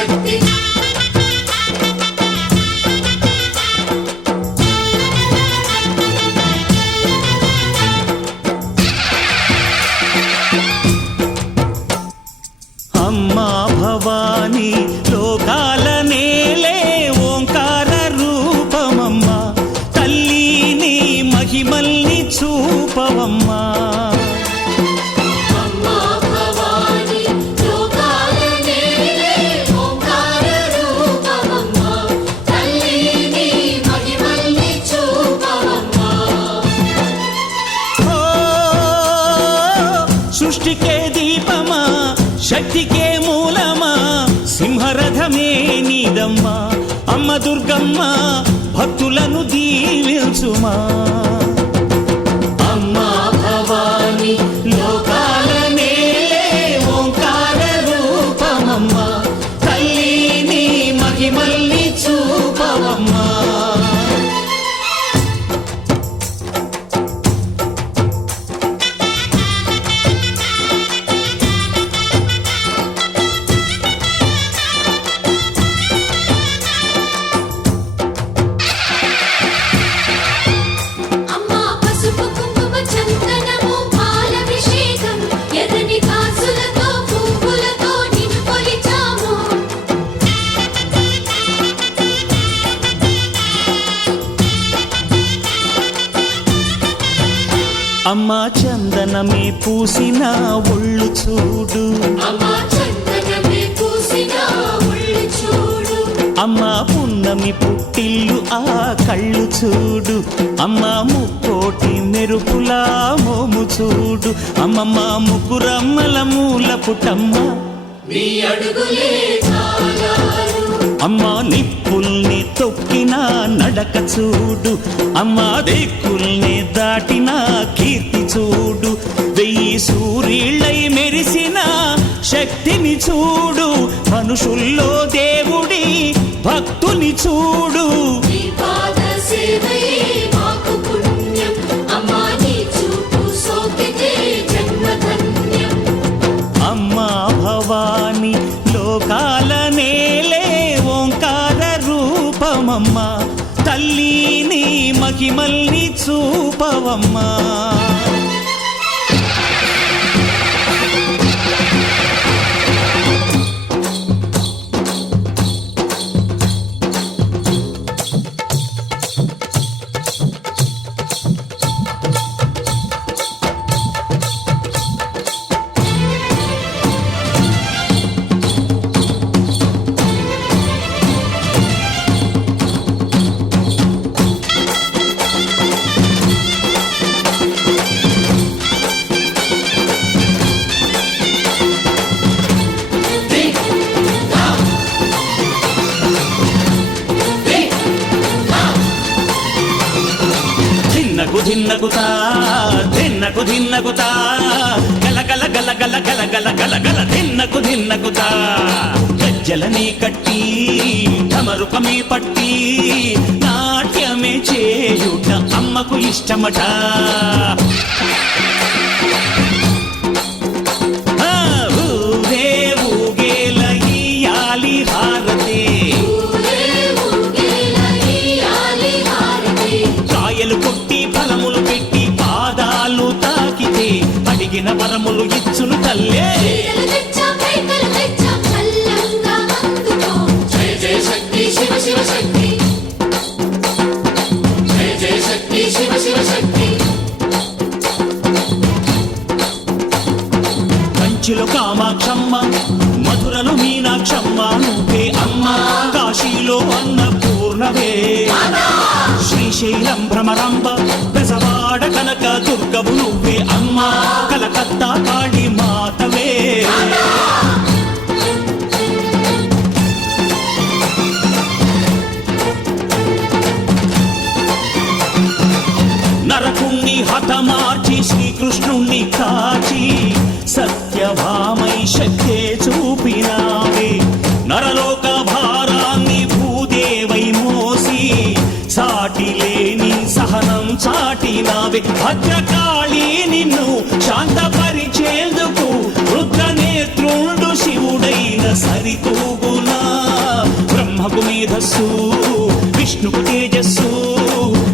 శివశక్తి అమ్మా భవాని లోకాల నేలే ఓంకార రూపమమ్మా తల్లిని మహిమల్ని చూపవమ్మా సృష్టికే దీపమా శక్తికే మూలమా సింహరథమే నీదమ్మా అమ్మ దుర్గమ్మ భక్తులను దీవించుమా అమ్మా భవాని లోకాల నేలే ఓంకార రూపమమ్మా తల్లిని మహిమల్ని చూపవమ్మా అమ్మా చందనమే పూసిన ఒళ్ళు చూడు అమ్మా పున్నమి పుట్టిల్లు ఆ కళ్ళు చూడు అమ్మా ముక్కోటి మెరుపులా మోము చూడు అమ్మమ్మ ముగ్గురమ్మల మూల పుట్టమ్మ అమ్మా నిప్పుల్ని తొక్కిన నడక చూడు అమ్మా దిక్కుల్ని దాటిన కీర్తి చూడు వెయ్యి సూర్యుళ్ళై మెరిసిన శక్తిని చూడు మనుషుల్లో దేవుడి భక్తుని చూడు అమ్మా భవాని లోకాల నేలే ఓంకార రూపమమ్మా తల్లిని మహిమల్ని చూపవమ్మా ధిన్నకుతా ధిన్నకు ధిన్నకుతా గల గల గల గల గల గల గల గల ధిన్నకుతా గజ్జలనే కట్టి ఢమరుకమే పట్టి నాట్యమే చేయుట అమ్మకు ఇష్టమట ఊరే ఊగేల ఇయ్యాలి హారతే కాయలు కొట్టి ఫలములు పెట్టి పాదాలు తాకితే అడిగిన వరములు ఇచ్చును తల్లే జయ జయ శక్తి శివ శివ శక్తి జయ జయ శక్తి శివ శివ శక్తి కంచిలో కామాక్షమ్మ మధురలో మీనాక్షమ్మ నువ్వే అమ్మ కాశీలో అన్నపూర్ణవే శ్రీశైలం భ్రమరాంబ బెజవాడ కనక దుర్గవు నువ్వే అమ్మ కలకత్తా కాళీ మాతవే నరకుణ్ణి హతమార్చి శ్రీకృష్ణుణ్ణి కాచి సత్యభామై శక్తే చూపినావే నరలోక భారాన్ని భూదేవై మోసి సాటి లేని సహనం చాటినావే భద్రకాళి నిన్ను శాంతపరిచేందుకు రుద్రనేత్రుండు శివుడైన సరితూగునా మేధస్సు విష్ణుకు తేజస్సు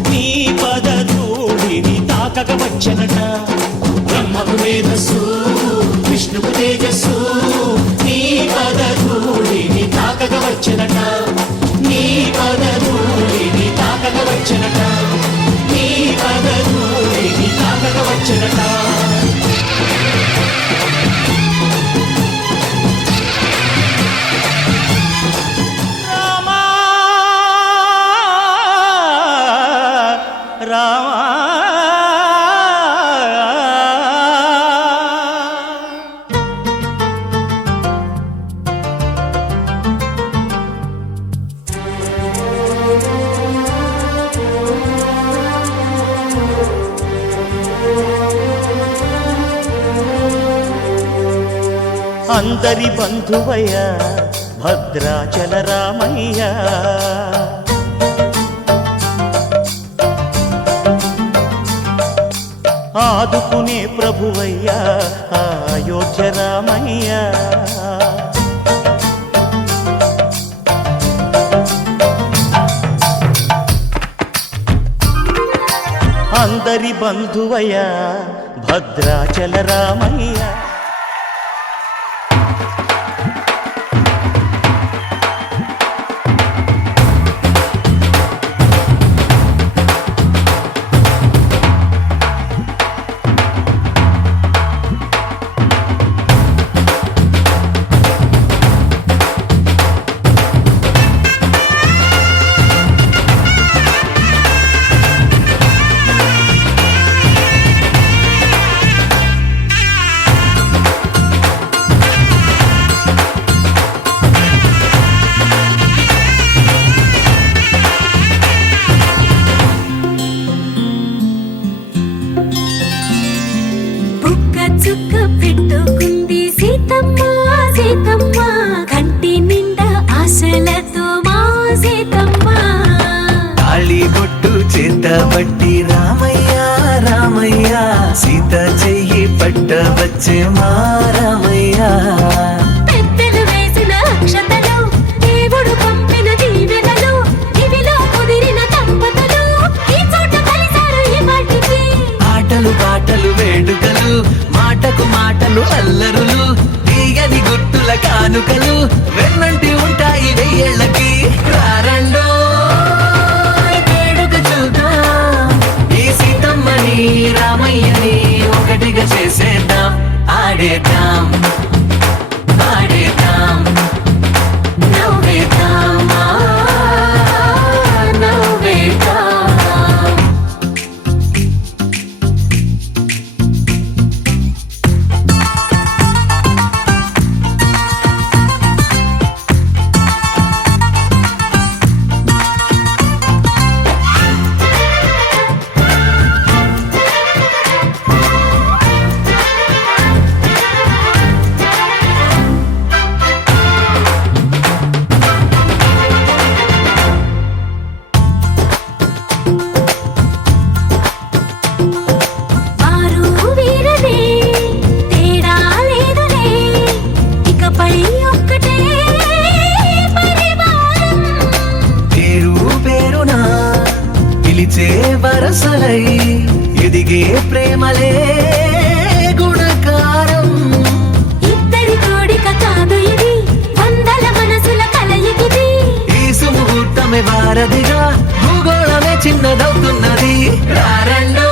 నీ పదధూళిని తాకక వచ్చనట బ్రహ్మకు మేధస్సు విష్ణుకు తేజస్సు నీ పదధూళిని తాకక వచ్చనట నీ పదధూళిని తాకక వచ్చనట నీ పదధూళిని తాకక వచ్చనట రామా అందరి బంధువయ్య భద్రాచల రామయ్య ఆదుకునే ప్రభువయ్యా అయోధ్య రామయ్య అందరి బంధువయ్యా భద్రాచల రామయ్య చుక్క పెట్టుకుంది సీతమ్మ సీతమ్మ కంటి నిండా ఆశలతో మా సీతమ్మ తాళి బొట్టు చేతబట్టి రామయ్య రామయ్య సీత చెయ్యి పట్ట వచ్చే మా రామయ్య పెద్దలు వేసిన అక్షతలు దేవుడు పంపిన దీవెనలు ఇవిలో కుదిరిన దంపతులు ఈ చోట కలిసారు ఈ వాటికి ఆటలు పాటలు వేడుకలు మాటకు మాటలు అల్లరులు తీయని గుర్తుల కానుకలు వెన్నంటి ఉంటాయి వెయ్యేళ్ళకి రారండో వేడుక చూద్దాం ఈ సీతమ్మని రామయ్యని ఒకటిగా చేసేద్దాం ఆడేద్దాం ఆడేద్దాం నవ్వేద్దాం నవ్వేద్దాం వరసలై ఎదిగే ప్రేమలే గుణకారం ఇద్దరి కోడిక కాదు ఇది వందల మనసుల కలయికిది ఈ సుముహూర్తమే వారధిగా భూగోళమే చిన్నదవుతున్నది రారండో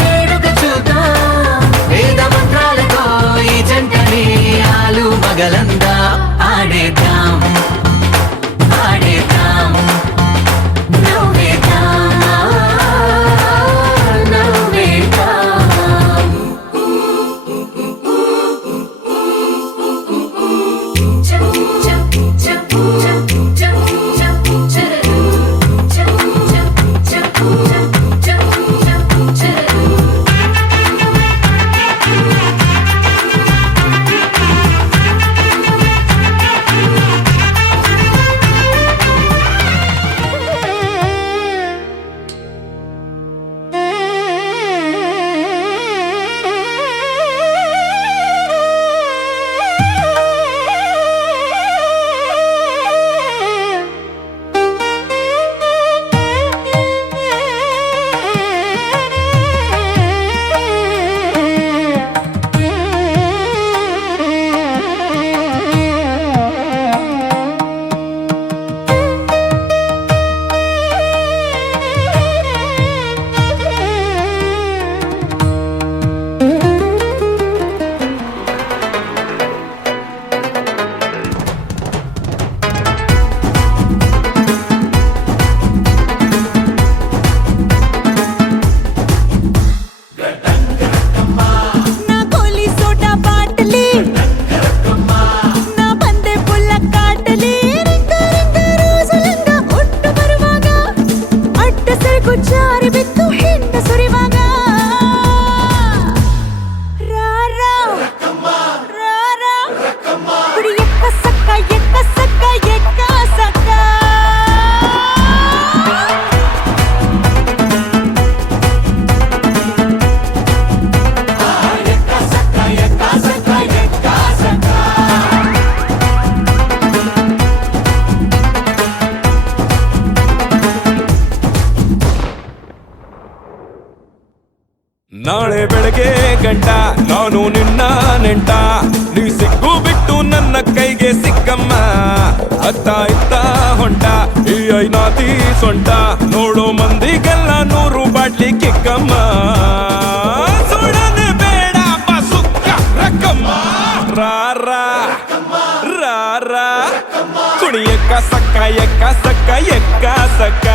వేడుక చూద్దాం వేద మంత్రాలతో ఈ జంటని ఆలు మగలందా ఆడేద్దాం ఆడేద్దాం ನಾಳೆ ಬೆಳಗ್ಗೆ ಗಂಟ ನಾನು ನಿನ್ನ ನೆಂಟ ನೀ ಸಿಗ್ಗು ಬಿಟ್ಟು ನನ್ನ ಕೈಗೆ ಸಿಕ್ಕಮ್ಮ ಅತ್ತ ಇತ್ತ ಹೊಂಟ ಈ ಐನಾತಿ ಸೊಂಟ ನೋಡೋ ಮಂದಿಗೆಲ್ಲ 100 ಬಾಟ್ಲಿ ಕಿಕ್ಕಮ್ಮ ಸುಡನೆ ಬೇಡ ಸುಕ್ಕ ರಕ್ಕಮ್ಮ ರಾರಾ ರಾರಾ ಕುಣಿಯಕ್ಕ ಸಕ್ಕ ಎಕ್ಕ ಸಕ್ಕ ಎಕ್ಕ ಸಕ್ಕ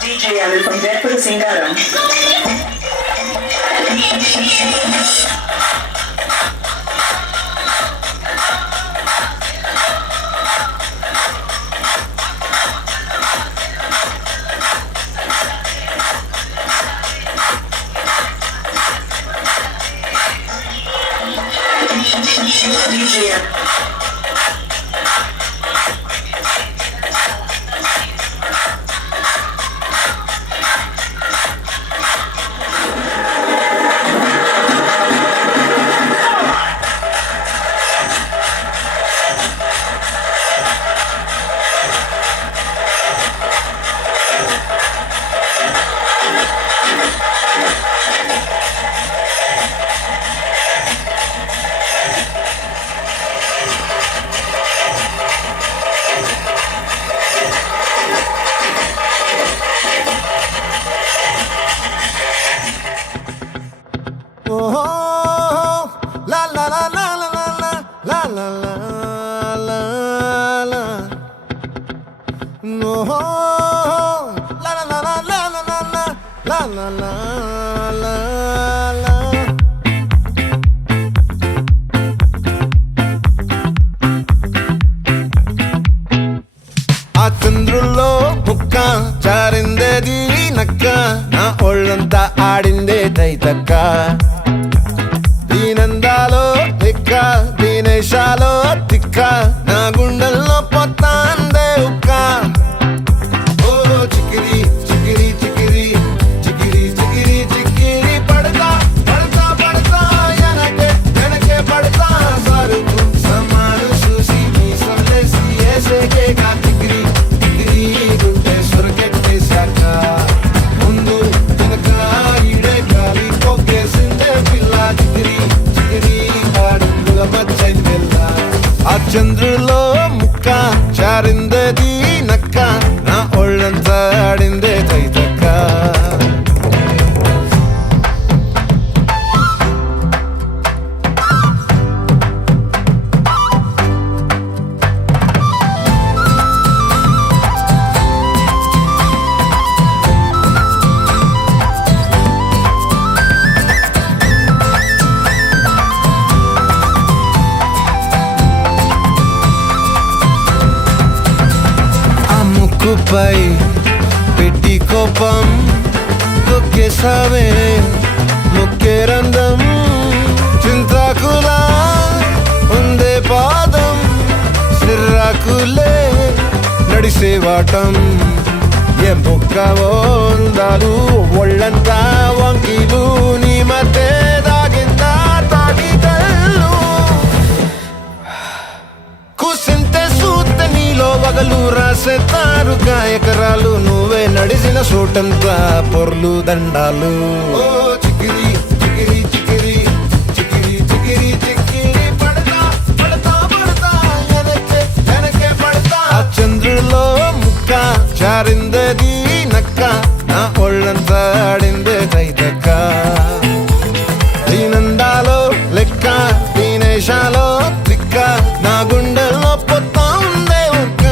DJ Alan from Bedford Singaram. ఆ చంద్రుల్లో ముక్క చారిందేది నక్క నా ఒళ్ళంతా ఆడిందే తైతక్క దీనందాలో తిక్క దీనేశాలో తిక్క నా గుండెల్లో పొత్తాందే ఉక్క ఓ చికిరి చికిరి చికిరి చికిరి చికిరి చికిరి పడతా పడతా పడతా ఎనకే ఎనకే పడతా సరుకు సమారు చూసి నీ సందేశి ఏసేకే కా చికిరి చికిరి గుండె సొరకెట్టేశాక ముందు వెనక ఈడే గాలి పోకేసిందే పిల్ల చికిరి చికిరి ఆడుల మచ్చైంది పిల్ల ఆ చంద్రులో ముక్క చారిందేది నక్క నా ఒళ్ళంతా ఆడిందే తైతక్క ఆ ముక్కుపై పెట్టి కోపం తొక్కేసావే ముక్కే రంధ్రం చింతాకులా ఉందే పాదం సిర్రాకులే నడిసే వాటం ఏం బొక్కవో అందాలు ఒళ్ళంతా వంకీలు నీ మధ్య దాగిందా తాగి కళ్ళు కూసింతే సూత్త నీలో వగలు రాసేతారు గాయకరాలు నువ్వే నడిసిన చోటంతా పొర్లు దండాలు ఓ చికిరి చికిరి చికిరి చికిరి చికిరి చికిరి పడతా పడతా పడతా ఎనకే ఎనకే పడతా ఆ చంద్రులో ముక్క చారిందేది నక్క నా ఒళ్ళంతా ఆడిందే తైతక్క దీనందాలో లెక్క దీనేశాలో తిక్క నా గుండెల్లో పొత్తా ఉందే ఉక్క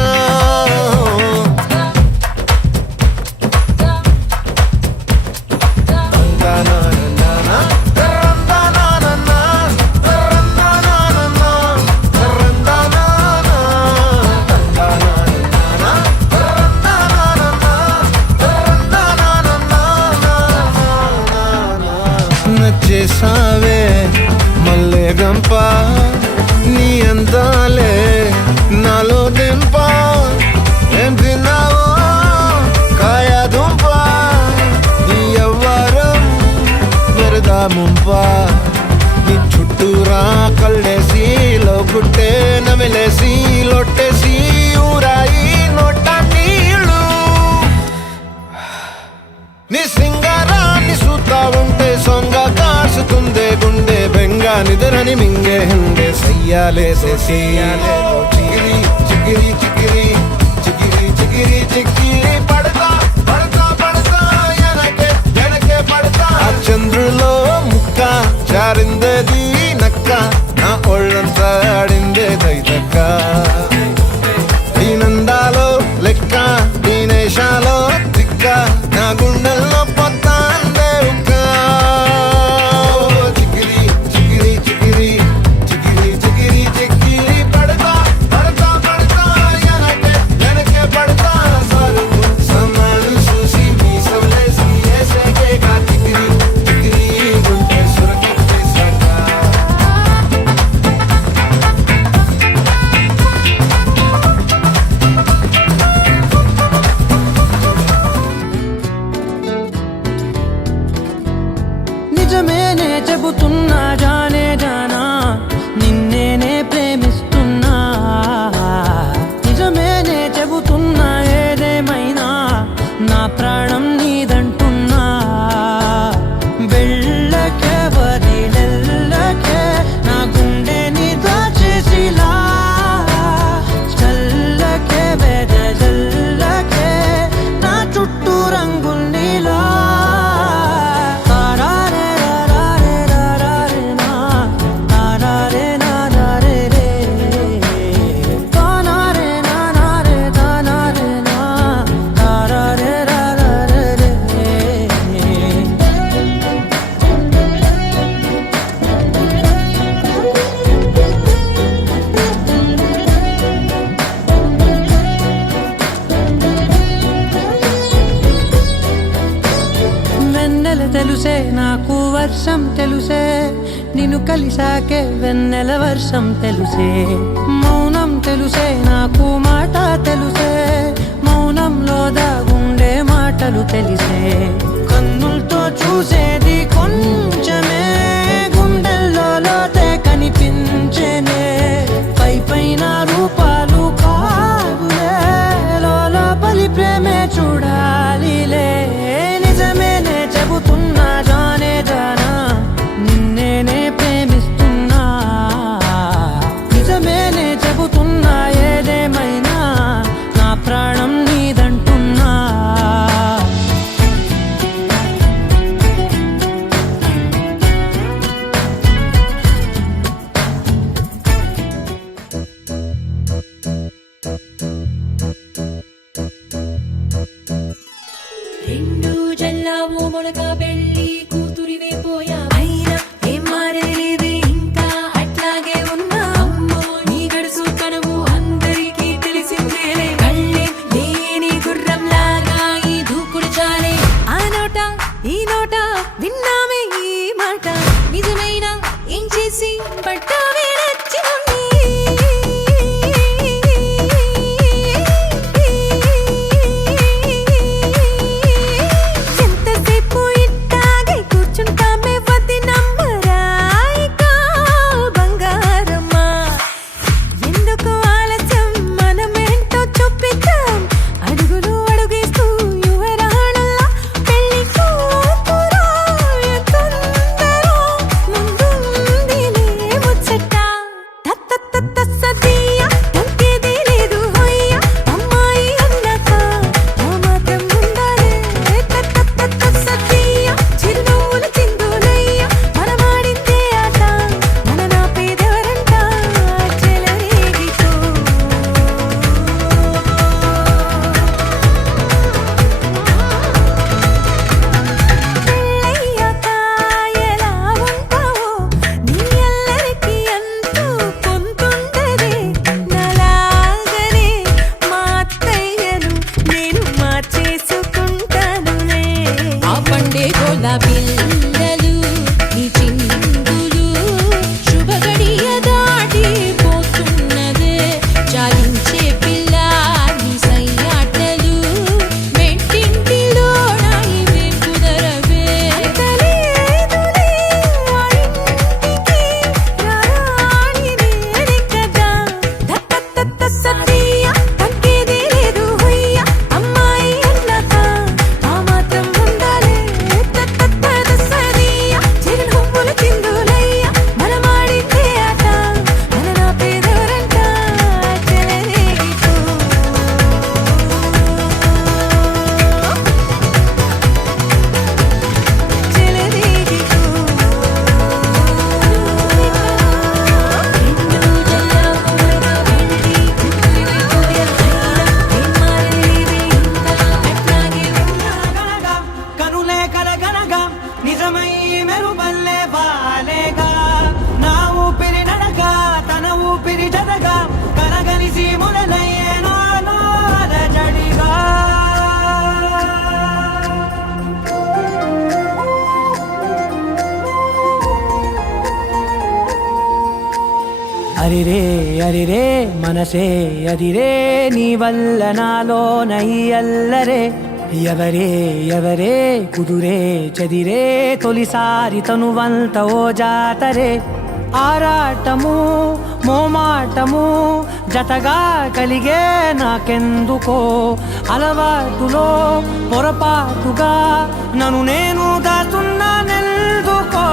నచ్చేసావే మల్లె గంప నీ అందాలే నాలో దింప ముంపా నీ చుట్టూరా కళ్ళేసి లోగుట్టే నమిలేసి లొట్టేసి ఊరాయి నోట నీళ్ళు నీ సింగారాన్ని సూతా ఉంటే సొంగ కాసుతుందే గుండె బెంగ నిదరని మింగే హండే సయ్యాలేసే చిగిరి చిగిరి చిగిరి చిగిరి చిగిరి చిగిరి పడతా పడతా పడతా ఎనకే ఎనకే పడతా చంద్రులో ముక్క జారిందేది నక్క నా ఒళ్ళంతా ఆడిందే దైదక్క దీనందాలో లెక్క దీనేశాలో తిక్క నా గుండెల్లో పొత్తాందే ఉక్క చిగిరి చిగిరి చిగిరి చిగిరి చిగిరి చిగిరి పడతా పడతా పడతా ఎనకే ఎనకే పడతా సరుకు సన్నాలు చూసి మీసలేసి ఏసేకేగా చిగిరి చిగిరి గుండె సురకెట్టేశాక నిజమేనే చెబుతున్నా జానే జానా నిన్నేనే ప్రేమిస్తున్నా నిజమేనే చెబుతున్నా ఏదేమైనా నా ప్రాణం నీదంటున్నా వెళ్ళకే వదిలెల్లకే నా గుండెని దాచేసిలా చల్లకే వెదజల్లకే నా చుట్టూ రంగుల్నిలా వెన్నెల తెలుసే నాకు వర్షం తెలుసే నిన్ను కలిసాకే వెన్నెల వర్షం తెలుసే మౌనం తెలుసే నాకు మాట తెలుసే మౌనంలో దాగుండే మాటలు తెలిసే కన్నులతో చూసేది కొంచెమే గుండెల్లో లోతే కనిపించేనే పై పైన రూపాలు కాదులే లోపలి ప్రేమే చూడాలిలే నిజమేనే చెబుతున్నా జానే జానా నిన్నేనే ప్రేమిస్తున్నా నిజమేనే చెబుతున్నా ఏదేమైనా నా ప్రాణం నీదంటున్నా రెండు జల్లావు మొలక పెళ్ళి కూతురివే పోయా అయినా ఏం మారలేదే ఇంకా అట్లాగే ఉన్నా అమ్మో నీ గడుసు కనుము అందరికీ తెలిసిందేలే కళ్ళే లేని గుర్రం లాగా ఈ దూకుడు చాలే ఆ నోట ఈ నోట విన్నామే ఈ మాట నిజమైన ఏం చేసి పట్టావే నచ్చినుండి ఎంతసేపు అరిరే అరిరే మనసే అదిరే నీ వల్ల నాలోన ఈ అల్లరే ఎవరే ఎవరే కుదురే చదిరే తొలిసారి తనువంత ఓ జాతరే ఆరాటము మోమాటము జతగా కలిగే నాకెందుకో అలవాటులో పొరపాటుగా నన్ను నేను దాచున్నానెందుకో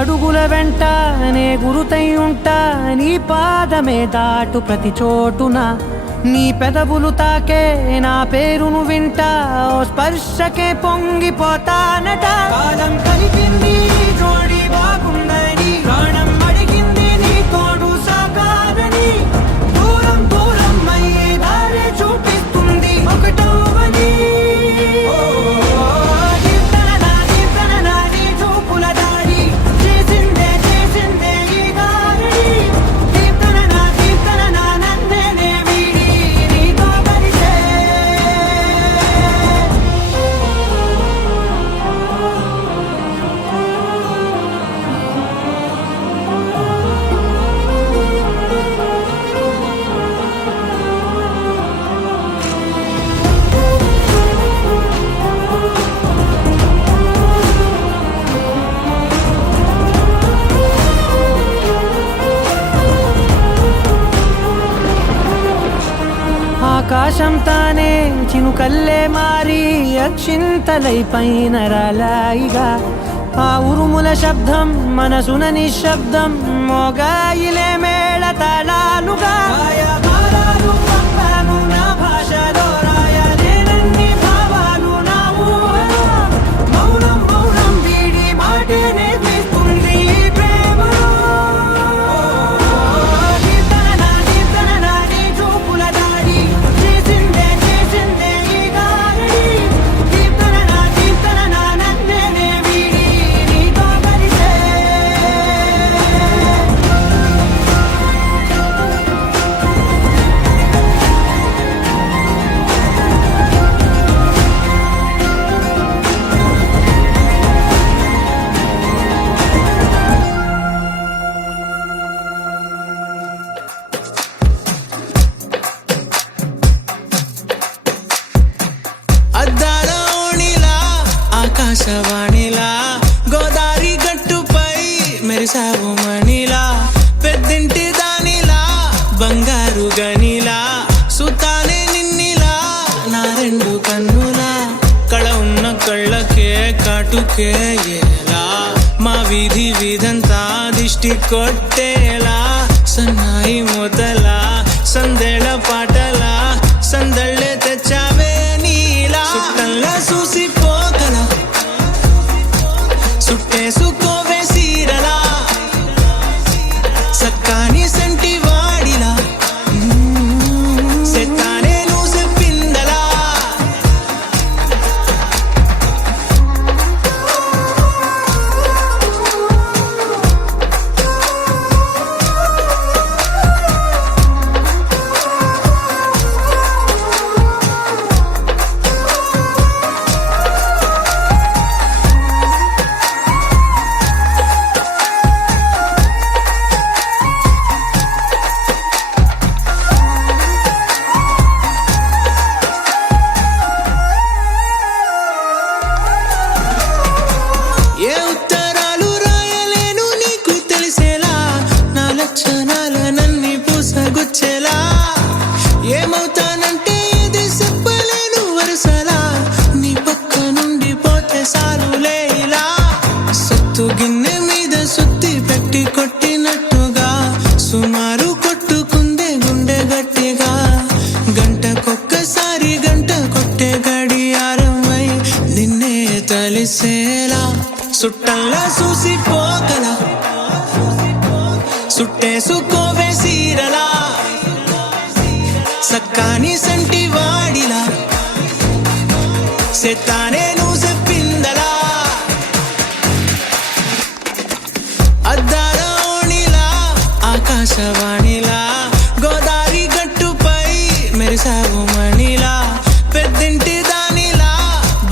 అడుగుల వెంట నే గురుతై ఉంటా నీ పాదమే దాటు ప్రతి చోటున నీ పెదవులు తాకే నా పేరును వింటా ఓ స్పర్శకే పొంగిపోతానట కాలం కలిపింది జోడి బాగుందని ప్రాణం అడిగింది నీ తోడు సాగాలని దూరం దూరం అయ్యే దారి చూపిస్తుంది ఒకటోవని ఆకాశం తానే చినుకల్లే మారి అక్షింతలై పైన రాలాయిగా ఆ ఉరుముల శబ్దం మనసున నిశ్శబ్దం మోగాయిలే మేళ తాళాలుగా నా భాషలో రాయలేనన్ని భావాలు నా ఊహలో మౌనం మౌనం వీడి మాటే నేర్పిస్తుంది ప్రేమలో ఆకాశవాణిలా గోదారి గట్టుపై మెరిసావు మణిలా పెద్దింటి దానిలా బంగారు గనిలా సుతానే నిన్నిలా నా రెండు కన్నులా కళ ఉన్న కళ్ళకే కాటుకే ఎలా మా వీధి వీధంతా దిష్టి కొట్టేలా సన్నాయి మొదలా సందేళ పాటలా సందళ్ళే తెచ్చావే నీలా సుట్టంలా చూసిపోగల సుట్టేసుకోవే సీరలా సక్కాని సంటి వాడిలా సెత్తానే నువ్వు చెప్పిందలా సుట్టంలా చూసిపోగల సుట్టేసుకోవే సీరలా సక్కాని సంటి వాడిలా సెత్తానే నువ్వు చెప్పిందలా అద్దాల ఓణిలా ఆకాశవాణిలా గోదావరి గట్టుపై మెరిసావు మణిలా పెద్దింటి దానిలా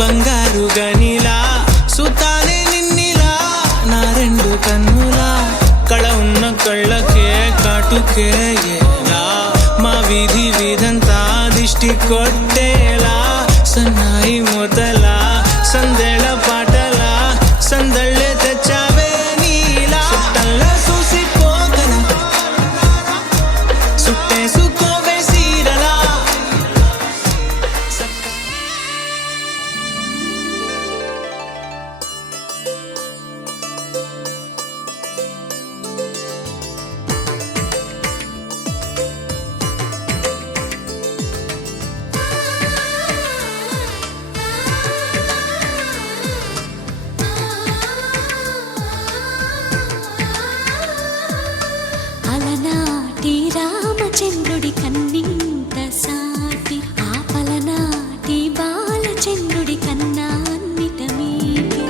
బంగారు గనిలా సుతానే నిన్నిలా నా రెండు కన్నులా కళ ఉన్న కళ్ళకే కాటుకే ఏలా మా వీధి వీధంతా దిష్టి కొట్టేలా సన్నాయి మొదలా సందేళ పాటలా సందళ్ళే తెచ్చావే నీలా సుట్టల్లా చూసిపోగల సుట్టేసుకోవే సీరలా అలనాటి రామచంద్రుడి కన్నింత సాటి ఆపలనాటి బాలచంద్రుడి కన్నా అన్నిట మీటి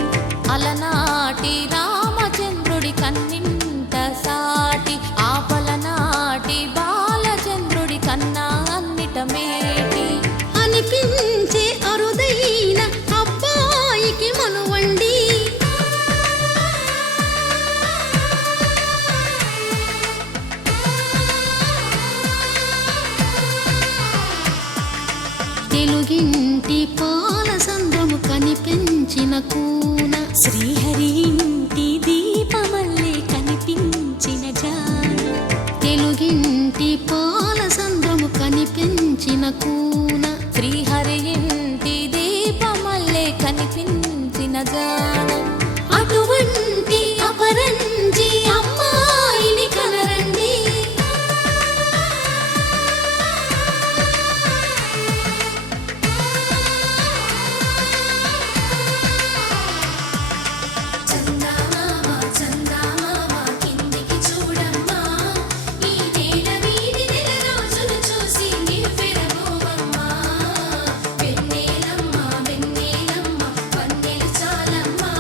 అలనాటి రామచంద్రుడి కన్నింత సాటి ఆపలనాటి బాలచంద్రుడి కన్నా అన్నిట మేటి అనిపించే అరుదైన అబ్బాయికి మనువండి తెలుగింటి పాల సంద్రము కనిపించిన కూన శ్రీహరి ఇంటి దీపమల్లే కనిపించిన జాన తెలుగింటి పాల సంద్రము కనిపించిన కూన శ్రీహరి ఇంటి దీపమల్లే కనిపించిన జాన అటువంటి అపరంజి అమ్మాయిని కనరండి చందమామ చందమామ కిందికి చూడమ్మా ఈ నేల వీధి నెల రోజులు చూసి నివ్వెరబోవమ్మా వెన్నెలమ్మ వెన్నెలమ్మ వన్నెలు చాలమ్మా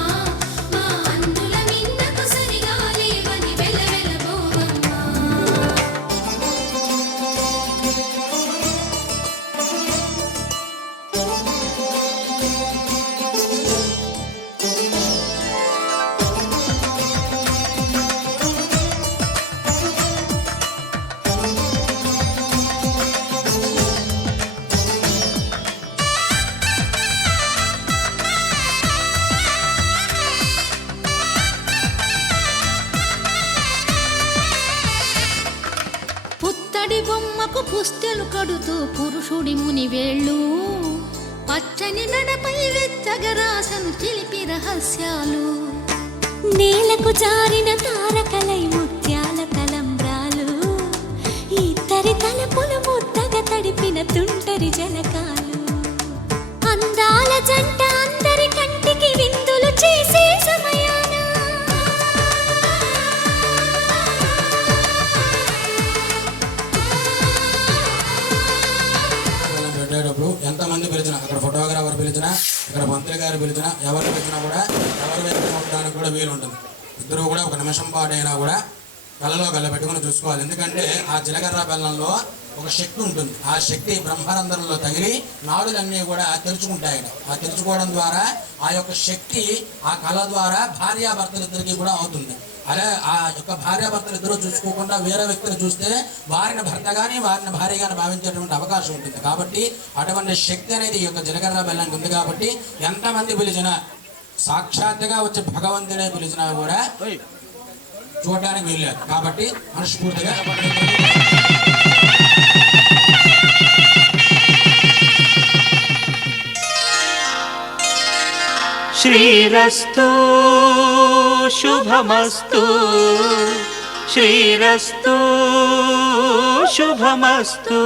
మా అందుల మిన్నకు సరిగా లేవని వెలవెలబోవమ్మా పుత్తడి బొమ్మకు పుస్తెలు కడుతూ పురుషుడి ముని వేళ్ళు పచ్చని నడపై వెచ్చగరాసను చిలిపి రహస్యాలు నేలకు జారిన తారకలై ముత్యాల తలంబ్రాలు ఇద్దరి తలపులు ముద్దగా తడిపిన తుంటరి జలకాలు అందాల జంట అందరి కంటికి విందులు చేసే సమయాన పెట్టేటప్పుడు ఎంతమంది పిలిచినా అక్కడ ఫోటోగ్రాఫర్ పిలిచినా ఇక్కడ మంత్రి గారు పిలిచినా ఎవరు పిలిచినా కూడా ఎవరు వైపు ఉండడానికి కూడా వీలు ఉంటుంది. ఇద్దరు కూడా ఒక నిమిషం పాటు అయినా కూడా కళ్ళలో కళ్ళ పెట్టుకుని చూసుకోవాలి. ఎందుకంటే ఆ జీలకర్ర బెల్లంలో ఒక శక్తి ఉంటుంది. ఆ శక్తి బ్రహ్మరంధ్రంలో తగిలి నాడులన్నీ కూడా తెరుచుకుంటాయి. ఆ తెరుచుకోవడం ద్వారా ఆ యొక్క శక్తి ఆ కళ ద్వారా భార్యాభర్తలిద్దరికీ కూడా అవుతుంది. అలా ఆ యొక్క భార్యాభర్తలు ఇద్దరు చూసుకోకుండా వేరే వ్యక్తిని చూస్తే వారిని భర్త కానీ వారిని భార్యగాని భావించేటువంటి అవకాశం ఉంటుంది. కాబట్టి అటువంటి శక్తి అనేది ఈ యొక్క జీలకర్ర బెల్లానికి ఉంది. కాబట్టి ఎంతమంది పిలిచినా సాక్షాత్తుగా వచ్చి భగవంతుడే పిలిచినా కూడా చూడడానికి వీల్లేదు. కాబట్టి మనస్ఫూర్తిగా శ్రీరస్తు శుభమస్తు శ్రీరస్తు శుభమస్తు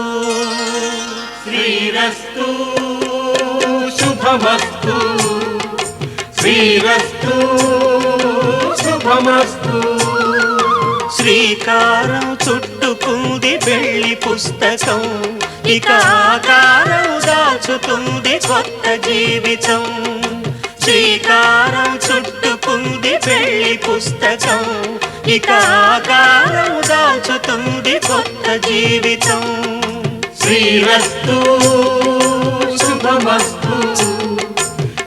శ్రీరస్తు శుభమస్తు శ్రీరస్తు శుభమస్తు. శ్రీకారం చుట్టుకుంది పెళ్లి పుస్తకం, ఇక ఆకారం దాచుతుంది కొత్త జీవితం. శ్రీకారం చుట్టుకుంది పెళ్లి పుస్తకం, ఇక ఆకారం దాచుతుంది కొత్త జీవితం. శ్రీరస్తు శుభమస్తు.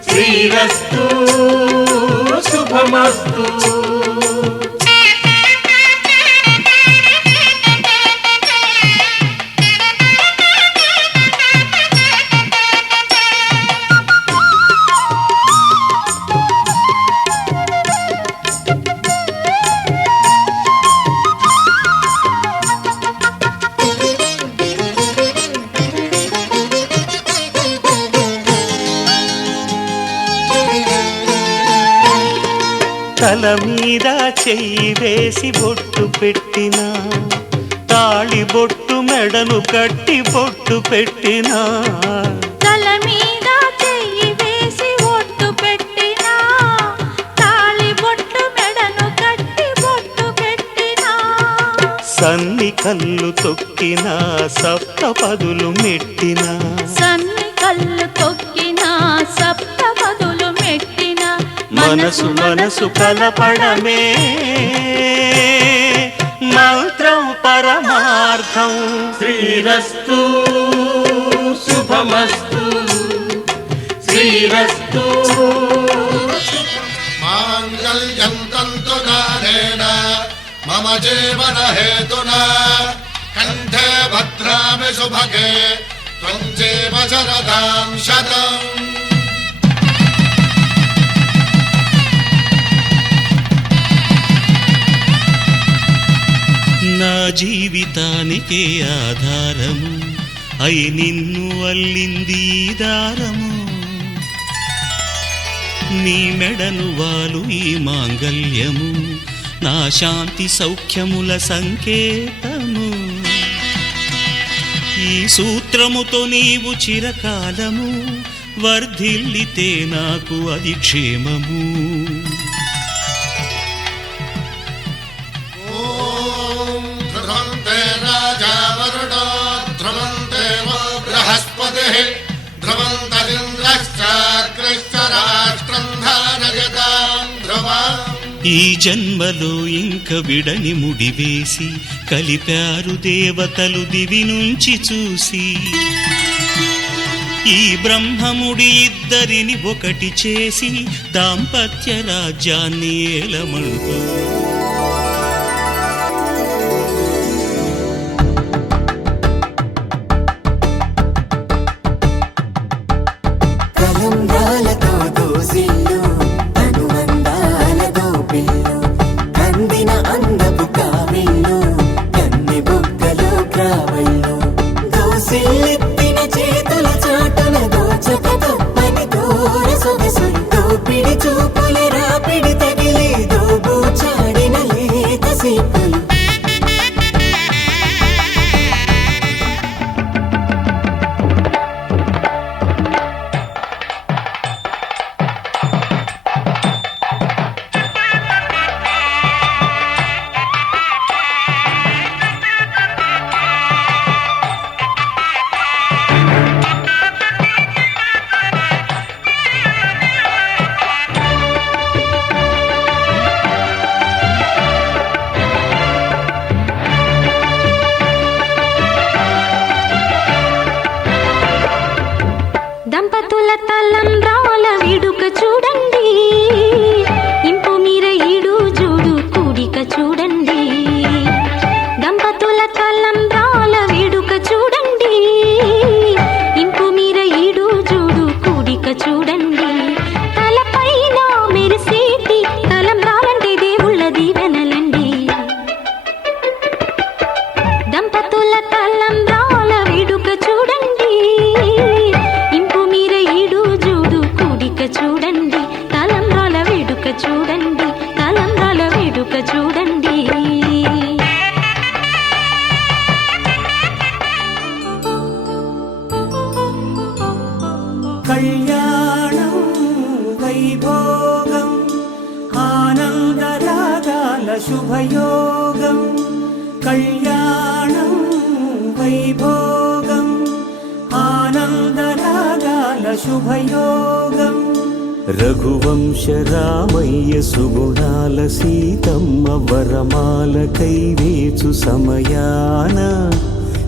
శ్రీరస్తు శుభమస్తు. తల మీద చెయ్యి వేసి బొట్టు పెట్టినా, తాళి బొట్టు మెడను కట్టి బొట్టు పెట్టినా. తల మీద చెయ్యి వేసి బొట్టు పెట్టినా, తాళి బొట్టు మెడను కట్టి బొట్టు పెట్టినా. సన్ని కళ్ళు తొక్కినా, సప్త పదులు మెట్టినా. సన్ని కళ్ళు తొక్కినా, సప్త పదులు మెట్టినా. మనసు మనసు కలపడమే మంత్రం పరమార్థం. శ్రీరస్తు శుభమస్తు. శ్రీరస్తు. మాంగళ్యం తంతునానేన మమ జీవన హేతునా కంఠే భద్రామి శుభగే త్వం జీవ శరదాం శతం. నా జీవితానికే ఆధారము అయి నిన్ను అల్లింది దారము. నీ మెడను వాలు ఈ మాంగల్యము, నా శాంతి సౌఖ్యముల సంకేతము. ఈ సూత్రముతో నీవు చిరకాలము వర్ధిల్లితే నాకు అది క్షేమము. ధ్రువంతే రాజా వరుణో ధ్రువంతే వో బృహస్పతిః ధ్రువంతరింద్రశ్చాగ్రశ్చ రాష్ట్రం ధారయతాం ధ్రువం. ఈ జన్మలో ఇంక విడని ముడివేసి కలిపారు దేవతలు దివి నుంచి చూసి. ఈ బ్రహ్మముడి ఇద్దరిని ఒకటి చేసి దాంపత్య రాజ్యాన్ని ఏలమంటూ. తలంబ్రాలతో దోసిల్లు అనుబంధాలతో పిల్లు అందిన అందపు కావిల్లు కన్ని బుగ్గలు గ్రావళ్ళు దోసిల్లెత్తిన చేతుల చాటున దోచక తప్పని దూర సొగసులు దోపిడి చూపుల రాపిడి తగిలి దోబూచాడిన లేత సీపులు. దంపతుల తలంబ్రాల విడుక చూడండి, ఇంపు మీర ఈడు జూడు కూడిక చూడండి. దంపతుల తలంబ్రాల విడుక చూడండి, ఇంపు మీర ఈడు జూడు కూడిక చూడండి. తలపైన మెరిసేటి తలంబ్రాలంటే దేవుళ్ళ దీవెనలండి. దంపతుల తలంబ్రాల విడుక చూడండి, ఇంపు మీర ఈడు జూడు కూడిక చూడండి. తలంబ్రాల వేడుక చూడండి, తలంబ్రాల వేడుక చూడండి. కళ్యాణం వైభోగం శుభయోగం కళ్యాణం వైభోగం ఆనందరాగాల శుభయోగం రఘువంశ రామయ్య సుగుణాల సీతమ్మ వరమాల కైవేచు సమయాన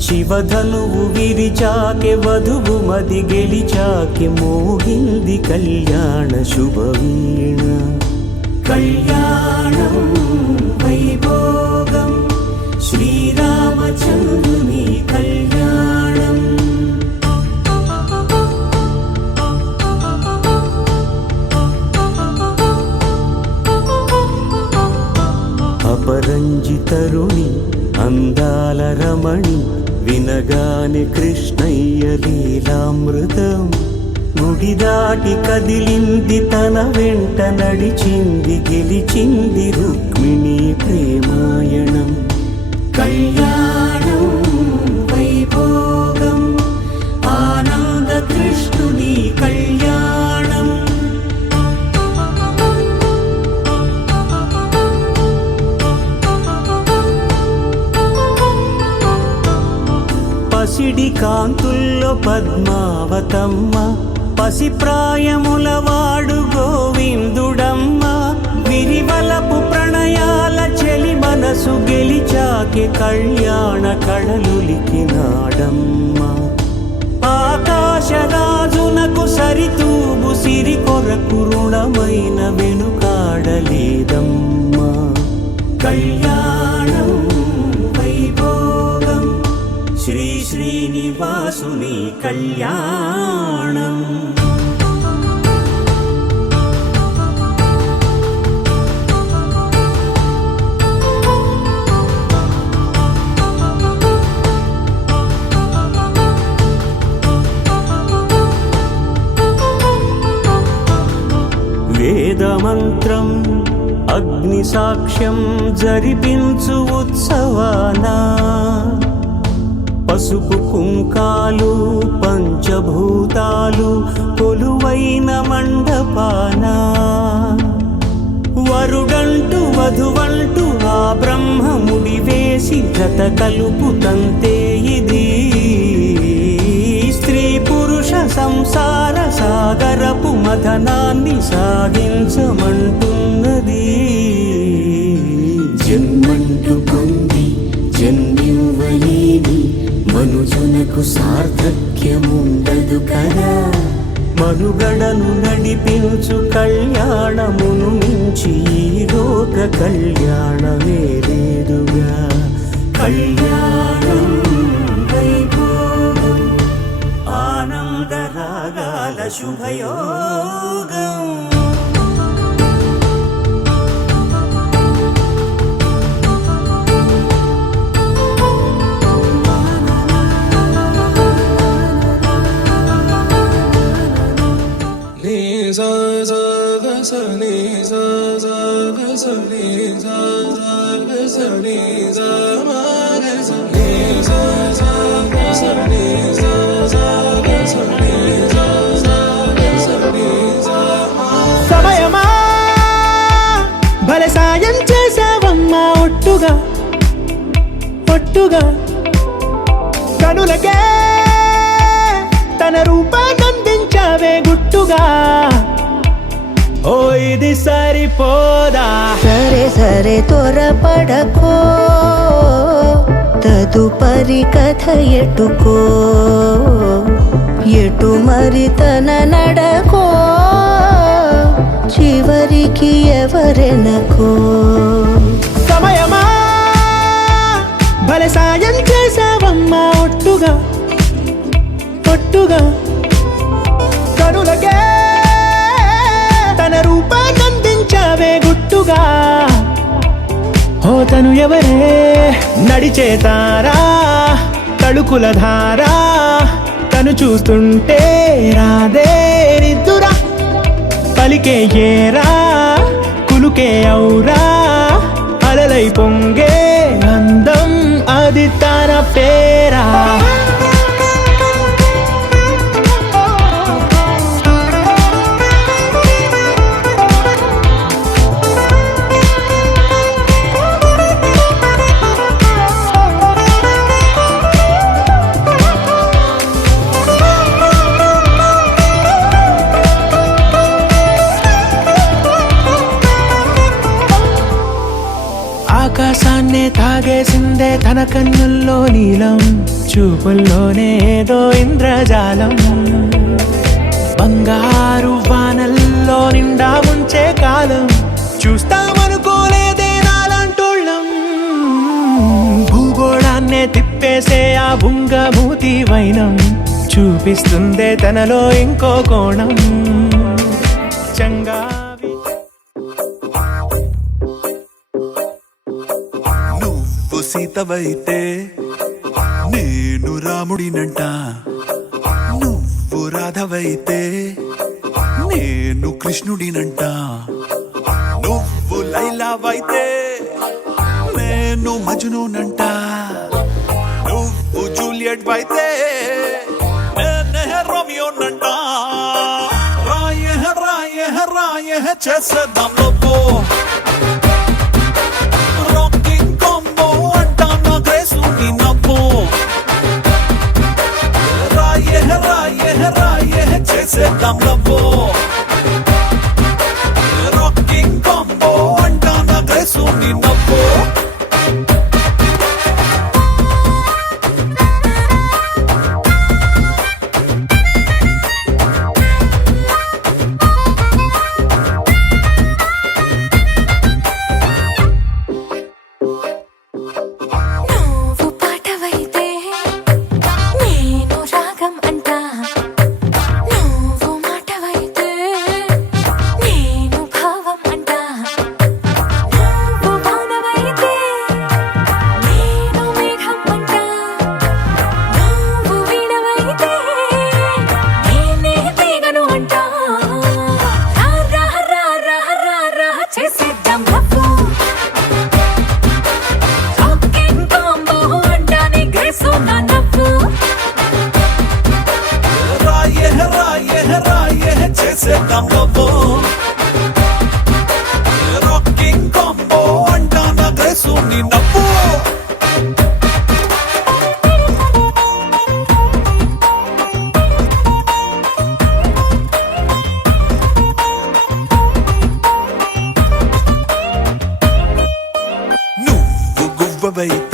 శివధనువు విరిచాకె వధువు మది గెలిచాకె మోగింది కళ్యాణ శుభవీణ కళ్యాణం వైభోగం శ్రీరామచంద్రుని కళ్యాణం అపరంజి తరుణి అందాల రమణి వినగానే కృష్ణయ్య లీలామృతం గుడి దాటి కదిలింది తన వెంట నడిచింది గెలిచింది రుక్మిణి ప్రేమాయణం కళ్యాణం వైభోగం ఆనంద కృష్ణుని కళ్యాణం పసిడి కాంతుల్లో పద్మావతమ్మ పసిప్రాయముల వాడు గోవిందుడమ్మ విరివలపు ప్రణయాల చెలి మనసు గెలిచాకె కళ్యాణ కళలులికినాడమ్మ ఆకాశరాజునకు సరితూబు సిరి కొరకు రుణమైన వెనుకాడలేదమ్మా కళ్యాణం వైభోగం శ్రీ శ్రీనివాసుని కళ్యాణం వేదమంత్రం అగ్ని సాక్ష్యం జరిపించు ఉత్సవానా పసుపు కుంకాలు పంచభూతాలు కొలువైన మండపానా వరుడంటూ వధువంటూ ఆ బ్రహ్మముడి వేసి జత కలుపుతంతే ఇది స్త్రీ పురుష సంసార సాగరపు మథనాన్ని సాగించమంటున్నది జన్మంటూ పొంది జన్మివ్వలేని మనుజునకు సార్థక్యముండదు కదా మనుగడను నడిపించు కళ్యాణమును మించి ఈ లోక కళ్యాణమే లేదుగా కళ్యాణం వైభోగం ఆనందరాగాల శుభయోగం సమయమా భలే సాయం చేసావమ్మా ఒట్టుగా ఒట్టుగా కనులకే తన రూపాన్నందించావే గుట్టుగా ఓ ఇది సరిపోదా సరే సరే త్వరపడకో తదుపరి కథ ఎటుకో ఎటు మరి తన నడకో చివరికి ఎవరెనకో సమయమా భలే సాయం చేసావమ్మా ఒట్టుగా ఒట్టుగా కనులకే తన రూపాన్నందించావే గుట్టుగా ఓ తను ఎవరే నడిచే తారా తళుకుల ధారా తను చూస్తుంటే రాదే నిద్దురా పలికే ఏరా కులుకే ఔరా అలలై పొంగే అందం అది తన పేరా దాగేసిందే తన కన్నుల్లో నీలం, చూపుల్లోనే ఏదో ఇంద్రజాలం. బంగారు వానల్లో నిండా ముంచే కాలం, చూస్తామనుకోలేదే నాలాంటోళ్ళం. భూగోళాన్నే తిప్పేసే ఆ బుంగమూతి వైనం, చూపిస్తుందే తనలో ఇంకో కోణం. చంగావి నువ్వు సీతవైతే నేను రాముడినంట, నువ్వు రాధవైతే నేను కృష్ణుడినంట, నువ్వు లైలావైతే నేను మజ్నూనంట, నువ్వు జూలియట్ అయితే నేనే రోమియోనంట. రాయే రాయే రాయే చేసేద్దాం లోపో, రాకింగ్ కాంబో అంట నా గ్రేసు నీ నవ్వు. రాయే రాయే రాయే చేసేద్దాం లోపో, రాకింగ్ కాంబో అంట నా గ్రేసు నీ నవ్వు. నువ్వు పాటవైతే నేను రాగం అంటా, నువ్వు మాటవైతే నేను భావం అంటా, నువ్వు వానవైతే నేను మేఘం అంటా, నువ్వు వీణవైతే నేనే తీగను అంటా. రా రా రా రా రా చేసేద్దాం లవ్వు, రాకింగ్ కాంబో అంటానే గ్రేసు నా నవ్వు. రాయే రాయే రాయే చేసేద్దాం లోపో, రాకింగ్ కాంబో అంట నా గ్రేసు నీ నవ్వు. నువ్వు గువ్వవైతే